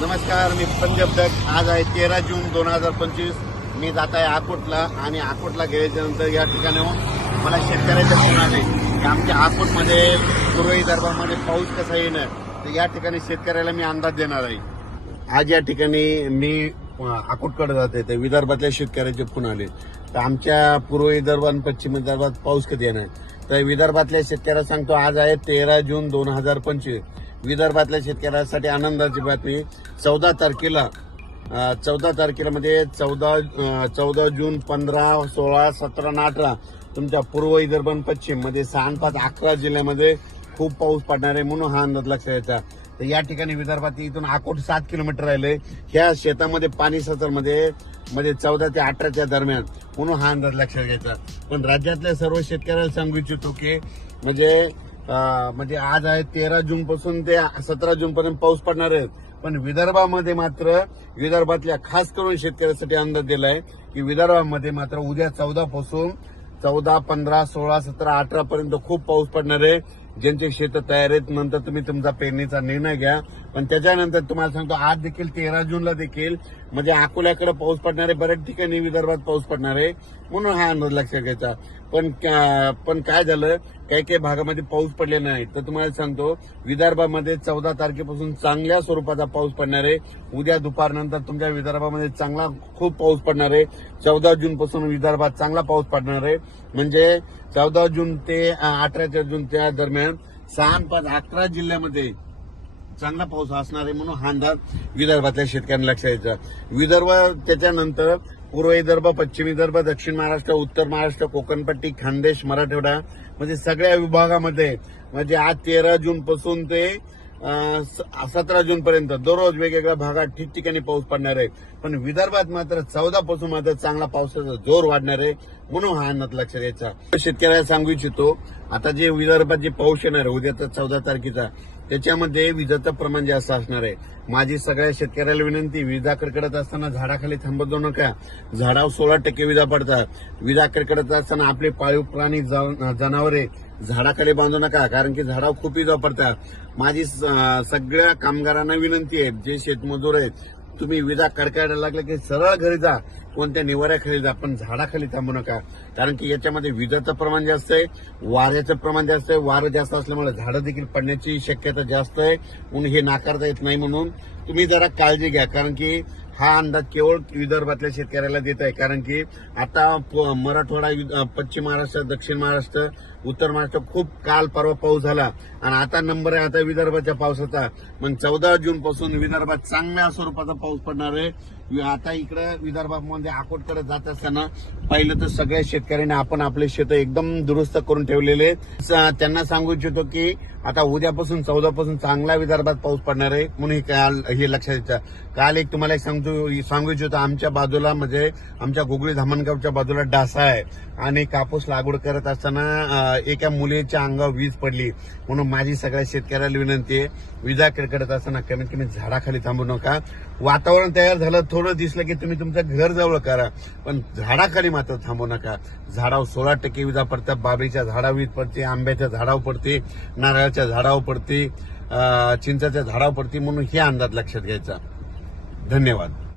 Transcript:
नमस्कार मी पंजाब दत्त आज आहे तेरा जून दोन हजार पंचवीस मी जात आहे आकोटला आणि आकोटला गेल्याच्यानंतर या ठिकाणी मला शेतकऱ्याच्या फोन आले की आमच्या आकोटमध्ये पूर्व विदर्भामध्ये पाऊस कसा येणार तर या ठिकाणी शेतकऱ्याला मी अंदाज देणार आहे आज या ठिकाणी मी आकोटकडे जाते ते विदर्भातल्या शेतकऱ्याचे फोन आले तर आमच्या पूर्व विदर्भ आणि पश्चिम विदर्भात पाऊस कधी येणार तर विदर्भातल्या शेतकऱ्याला सांगतो आज आहे तेरा जून दोन हजार पंचवीस विदर्भातल्या शेतकऱ्यांसाठी आनंदाची बातमी चौदा तारखेला चौदा तारखेला म्हणजे चौदा चौदा जून पंधरा सोळा सतरा आणि अठरा तुमच्या पूर्व विदर्भ आणि पश्चिममध्ये सहा पाच अकरा जिल्ह्यामध्ये खूप पाऊस पडणार आहे म्हणून हा अंदाज लक्षात द्यायचा तर या ठिकाणी विदर्भात इथून आकोट सात किलोमीटर राहिले ह्या शेतामध्ये पाणी सतरमध्ये म्हणजे चौदा ते अठराच्या दरम्यान म्हणून हा अंदाज लक्षात घ्यायचा पण राज्यातल्या सर्व शेतकऱ्याला सांगू इच्छितो की म्हणजे म्हणजे आज आहे तेरा जून पासून ते सतरा जून पर्यंत पाऊस पडणार आहे पण विदर्भामध्ये मात्र विदर्भातल्या खास करून शेतकऱ्यांसाठी अंदाज दिलाय की विदर्भामध्ये मात्र उद्या चौदा पासून चौदा पंधरा सोळा सतरा अठरा पर्यंत खूप पाऊस पडणार आहे ज्यांचे शेत तयार आहेत नंतर तुम्ही तुमचा पेरणीचा निर्णय घ्या पण त्याच्यानंतर तुम्हाला सांगतो आज देखील तेरा जूनला देखील म्हणजे अकोल्याकडे पाऊस पडणार आहे बऱ्याच ठिकाणी विदर्भात पाऊस पडणार आहे म्हणून हा अंदाज लक्षात घ्यायचा पण पण काय झालं काही काही भागामध्ये पाऊस पडलेला नाही तर तुम्हाला सांगतो विदर्भामध्ये चौदा तारखेपासून चांगल्या स्वरूपाचा पाऊस पडणार आहे उद्या दुपारनंतर तुमच्या विदर्भामध्ये चांगला खूप पाऊस पडणार आहे चौदा जूनपासून विदर्भात चांगला पाऊस पडणार आहे म्हणजे चौदा जून ते जून जूनच्या दरम्यान सहा पाच अकरा जिल्ह्यामध्ये चांगला पाऊस असणार आहे म्हणून हा अंदाज विदर्भातल्या शेतकऱ्यांना लक्ष द्यायचा विदर्भ त्याच्यानंतर पूर्व विदर्भ पश्चिम विदर्भ दक्षिण महाराष्ट्र उत्तर महाराष्ट्र कोकणपट्टी खानदेश मराठवाडा म्हणजे सगळ्या विभागामध्ये म्हणजे आज तेरा जून पासून ते सतरा जून पर्यंत दररोज वेगवेगळ्या भागात ठिकठिकाणी पाऊस पडणार आहे पण विदर्भात मात्र चौदा पासून मात्र चांगला पावसाचा जोर वाढणार आहे म्हणून हा अंदाज लक्षात द्यायचा शेतकऱ्याला सांगू इच्छितो आता जे विदर्भात जे पाऊस येणार आहे उद्याचा चौदा तारखेचा त्याच्यामध्ये विजाचं प्रमाण जास्त असणार आहे माझी सगळ्या शेतकऱ्याला विनंती विजा कडकडत असताना झाडाखाली थांबत जाऊ नका झाडावर सोळा टक्के विजा पडतात विजा कडकडत असताना आपले पाळीव प्राणी जनावरे झाडाखाली बांधू नका कारण की झाडावर खूप विजा पडतात माझी सगळ्या कामगारांना विनंती आहे जे शेतमजूर आहेत तुम्ही विजा कडकायला लागल्या की सरळ घरी जा कोणत्या निवाऱ्याखाली जा पण झाडाखाली थांबू नका कारण की याच्यामध्ये विजाचं प्रमाण जास्त आहे वाऱ्याचं प्रमाण जास्त आहे वारं जास्त असल्यामुळे झाडं देखील पडण्याची शक्यता जास्त आहे म्हणून हे नाकारता येत नाही म्हणून तुम्ही जरा काळजी घ्या कारण की हा अंदाज केवळ विदर्भातल्या शेतकऱ्याला देत आहे कारण की आता मराठवाडा पश्चिम महाराष्ट्र दक्षिण महाराष्ट्र उत्तर महाराष्ट्र खूप काल परवा पाऊस झाला आणि आता नंबर आहे आता विदर्भाच्या पावसाचा मग चौदा जून पासून विदर्भात चांगल्या स्वरूपाचा पाऊस पडणार आहे आता इकडं विदर्भामध्ये करत जात असताना पहिलं तर सगळ्या शेतकऱ्यांनी आपण आपले शेत एकदम दुरुस्त करून ठेवलेले त्यांना सांगू इच्छितो की आता उद्यापासून चौदापासून चांगला विदर्भात पाऊस पडणार आहे म्हणून काल हे लक्षात येतं काल एक तुम्हाला एक सांगतो सांगू इच्छितो आमच्या बाजूला म्हणजे आमच्या गुगळी धामणगावच्या बाजूला डासा आहे आणि कापूस लागवड करत असताना एका मुलीच्या अंगावर वीज पडली म्हणून माझी सगळ्या शेतकऱ्याला विनंती आहे विजा करत असताना कमीत कमी झाडाखाली थांबू नका वातावरण तयार झालं थोडं दिसलं की तुम्ही तुमचं घर जवळ करा पण झाडाखाली मात्र थांबू नका झाडावर सोळा टक्के विजा पडतात बाबरीच्या झाडावर पडते आंब्याच्या झाडावर पडते नारळाच्या झाडावर पडते चिंचाच्या झाडावर पडते म्हणून हे अंदाज लक्षात घ्यायचा धन्यवाद